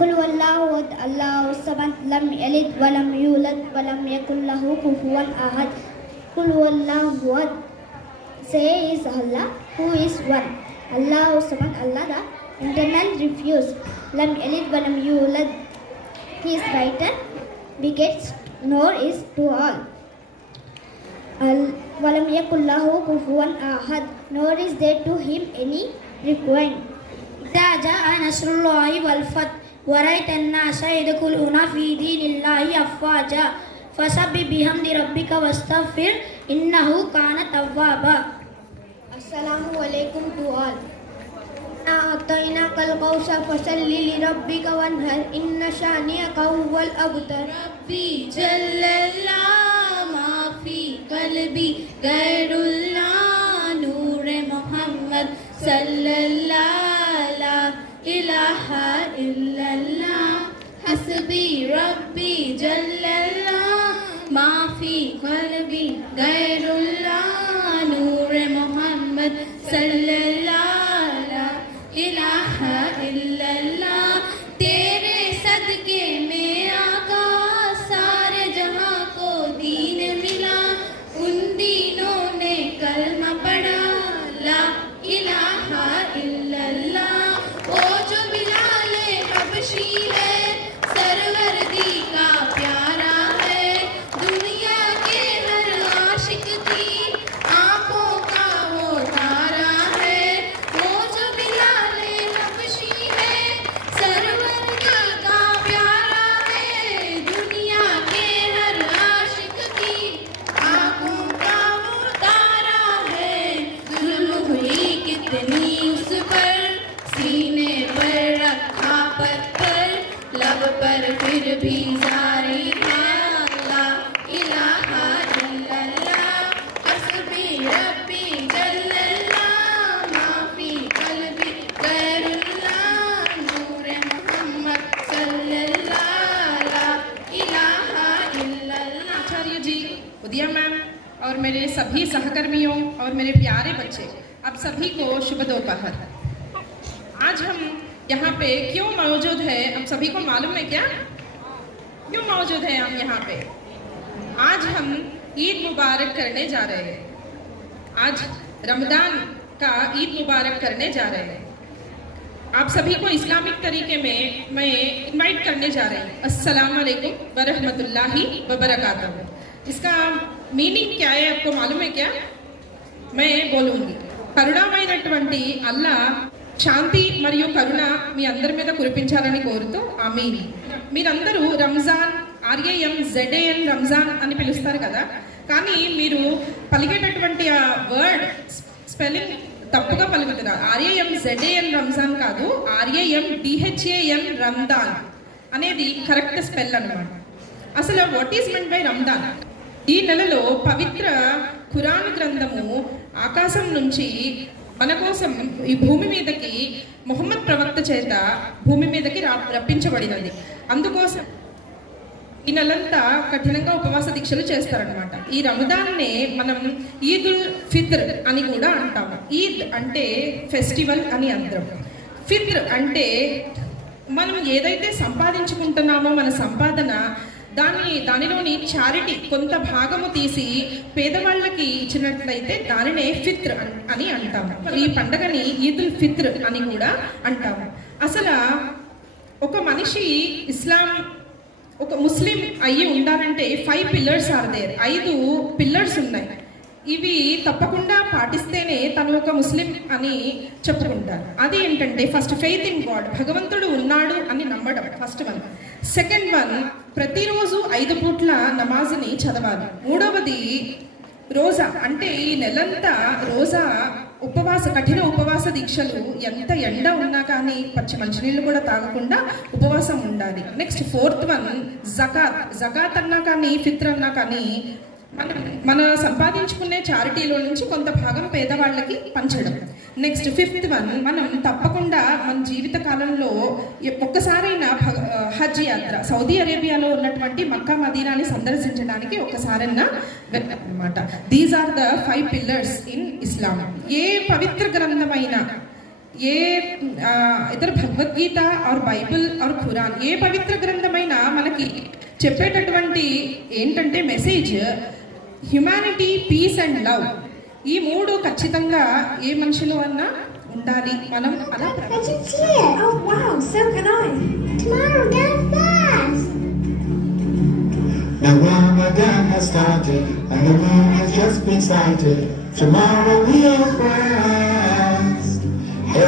कुल वल्लाहु अहद अल्लाहु समद लम यलिद वलम यूलद वलम यकुल लहु कुफुवन अहद कुल वल्लाहु अहद. Say is Allah who is one. Allahu samad, Allah the internal refuse. Lam yalid walam yulad, he is written, begets, nor is to all. Walam yakul lahu kufuwan ahad, nor is there to him any requirement. إذا جاء نصر الله والفتح ورأيت الناس يدخلون في دين الله أفواجا فسبح بحمد ربك واستغفر إنه كان توابا. Assalamu alaikum to all. أعطيناك الكوثر فصل لربك وانهر إن شانئك هو الأبتر. ربي جل الله ما في قلبي غير الله نور محمد صلى الله لا إله إلا الله حسبي ربي جل الله ما في قلبي غير الله نور محمد صلى الله لا إله إلا الله. तेरे सदके में आका सारे जहां को दीन मिला उन दीनों ने कलमा पढ़ा ला इलाहा इल्लल्लाह. वो जो बिलाल हबशी है सरवर दी का प्यारा है दुनिया के हर आशिक की आंखों का वो तारा है. वो जो बिलाल हबशी है सरवर दी का प्यारा है दुनिया के हर आशिक की आंखों का वो तारा है. जुल्म हुई कितनी उस पर सीने पर रखा पत्थर लब पर फिर भी जारी था ला इलाहा इल्लल्लाह हस्बी रब्बी जल्लल्लाह माफी कल्बी गैरुल्लाह नूर मोहम्मद सल्लल्लाह ला इलाहा इल्लल्लाह. आचार्य जी, उदिया मैम और मेरे सभी सहकर्मियों और मेरे प्यारे बच्चे, आप सभी को शुभ दोपहर. आज हम यहाँ पे क्यों मौजूद है हम सभी को मालूम है क्या? क्यों मौजूद है हम यहाँ पे? आज हम ईद मुबारक करने जा रहे हैं. आज रमज़ान का ईद मुबारक करने जा रहे हैं. आप सभी को इस्लामिक तरीके में मैं इनवाइट करने जा रही हूँ. अस्सलाम वालेकुम व रहमतुल्लाहि व बरकातहू. इसका मीनिंग क्या है आपको मालूम है क्या? मैं बोलूँगी. కరుణమైనటువంటి అల్లా శాంతి మరియు కరుణ మీ అందరి మీద కురిపించాలని కోరుతూ ఆమీన్. మీరందరూ రంజాన్ RAMZAN రంజాన్ అని పిలుస్తారు కదా, కానీ మీరు పలికేటటువంటి ఆ వర్డ్ స్పెల్లింగ్ తప్పుగా పలుకుతున్నారు. RAMZAN రంజాన్ కాదు, RAMDHAN రంజాన్ అనేది కరెక్ట్ స్పెల్ అన్నమాట. అసలు what is meant by Ramzan? ఈ నెలలో పవిత్ర ఖురాన్ గ్రంథము ఆకాశం నుంచి మన కోసం ఈ భూమి మీదకి ముహమ్మద్ ప్రవక్త చేత భూమి మీదకి రప్పించబడినది. అందుకోసం ఈ నెలంతా కఠినంగా ఉపవాస దీక్షలు చేస్తారనమాట. ఈ రమదాన్నే మనం ఈదుల్ ఫిత్ర్ అని కూడా అంటాము. ఈద్ అంటే ఫెస్టివల్ అని అర్థం. ఫిత్ర్ అంటే మనం ఏదైతే సంపాదించుకుంటున్నామో మన సంపాదన దానిలోని చారిటీ కొంత భాగము తీసి పేదవాళ్ళకి ఇచ్చినట్లయితే దానినే ఫిత్ర్ అని అంటాము. ఈ పండగని ఈదుల్ ఫిత్ర్ అని కూడా అంటాము. అసలు ఒక మనిషి ఒక ముస్లిం అయ్యి ఉండాలంటే 5 పిల్లర్స్ ఆర్ దేర్. 5 పిల్లర్స్ ఉన్నాయి. ఇవి తప్పకుండా పాటిస్తేనే తను ఒక ముస్లిం అని చెప్పుకుంటారు. అది ఏంటంటే ఫస్ట్ ఫెయిత్ ఇన్ గాడ్, భగవంతుడు ఉన్నాడు అని నమ్మడం ఫస్ట్ వన్. సెకండ్ వన్, ప్రతిరోజు 5 పూట్ల నమాజ్ని చదవాలి. మూడవది రోజా, అంటే ఈ నెలంతా రోజా కఠిన ఉపవాస దీక్షలు, ఎంత ఎండ ఉన్నా కానీ పచ్చి మంచినీళ్ళు కూడా తాగకుండా ఉపవాసం ఉండాలి. నెక్స్ట్ ఫోర్త్ వన్ జకాత్ అన్నా కానీ ఫిత్ర్ అన్నా కానీ మన సంపాదించుకునే చారిటీలో నుంచి కొంత భాగం పేదవాళ్ళకి పంచడం. నెక్స్ట్ ఫిఫ్త్ వన్, మనం తప్పకుండా మన జీవిత కాలంలో ఒక్కసారైనా హజ్ యాత్ర, సౌదీ అరేబియాలో ఉన్నటువంటి మక్కా మదీనాని సందర్శించడానికి ఒక్కసారైనా వెళ్ళాలన్నమాట. These are the 5 pillars in Islam. ఏ పవిత్ర గ్రంథమైన ये इधर भगवद गीता और బైబిల్ और ఖురాన్ ఏ పవిత్ర గ్రంథమైన మనకి చెప్పేటటువంటి ఏంటంటే message humanity, peace and love. ఈ మూడు ఖచ్చితంగా ఏ మనిషిలో అన్నా ఉండాలి. మనం అలా Oh wow, so can I. Tomorrow, get fast. Now Ramadan has started and the moon has just been sighted. Tomorrow we are friends.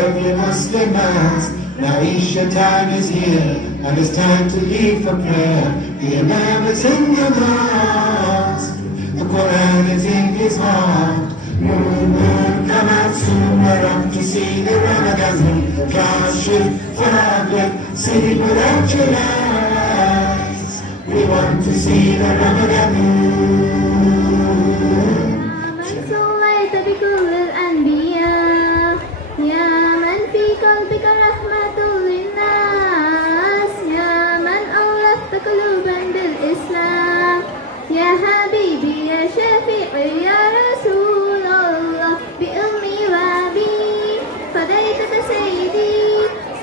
Every Muslim mass. Now Isha time is here and it's time to leave for prayer. The Imam is in the mosque. The Quran is in his heart. Moon, come out soon. We're up to see the Ramadan moon. Can't shift, forget, sitting without your lies. We want to see the Ramadan moon. من صليت بكل الأنبياء يا من في قلبك رحمة للناس يا من أولفت قلوبا بالإسلام يا حبيبي يا شفيعي يا رسول الله بأمي وأبي فديتك سيدي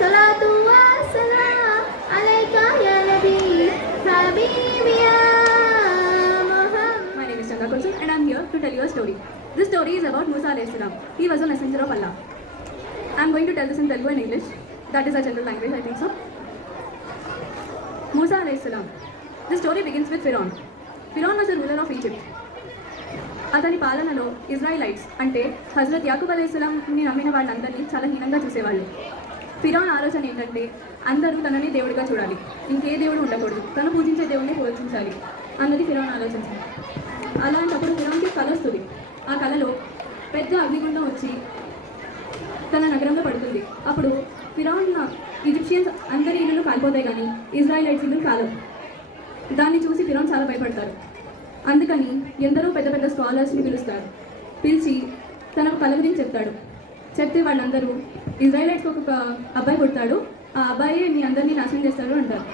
صلاة وسلام عليك يا نبي حبيبي يا محمد. My name is Chandra Kulsum and I'm here to tell you a story. This story is about Musa alayhi salam. He was a messenger of Allah. I'm going to tell this in Telugu and English. That is our general language, I think so. Musa alayhi salam. The story begins with Pharaoh. Pharaoh was a ruler of Egypt. అతని పాలనలో Israelites అంటే హజరత్ యాకూబ్ అలైహిస్సలాంని నమ్మిన వాళ్ళందరినీ చాలా హీనంగా చూసేవాళ్ళు. ఫిరౌన్ ఆలోచన ఏంటంటే అందరూ తనని దేవుడిగా చూడాలి, ఇంకే దేవుడు ఉండకూడదు, తను పూజించే దేవుడిని పూజించాలి అన్నది ఫిరౌన్ ఆలోచించింది. అలాంటప్పుడు ఫిరౌన్కి కళ వస్తుంది. ఆ కళలో పెద్ద అగ్నిగుండం వచ్చి తన నగరంలో పడుతుంది. అప్పుడు ఫిరౌన్ ఈజిప్షియన్స్ అందరి ఇళ్ళు కాలిపోతాయి కానీ ఇజ్రాయిలైట్స్ ఇల్లు కాలవు. దాన్ని చూసి ఫిరౌన్ చాలా భయపడతారు. అందుకని ఎందరో పెద్ద పెద్ద స్కాలర్స్ని పిలుస్తారు. పిలిచి తనకు కళ గురించి చెప్తాడు. చెప్తే వాళ్ళందరూ ఇజ్రాయిలైట్స్కి ఒక అబ్బాయి పుడతాడు, ఆ అబ్బాయి మీ అందరినీ నాశనం చేస్తాడు అంటారు.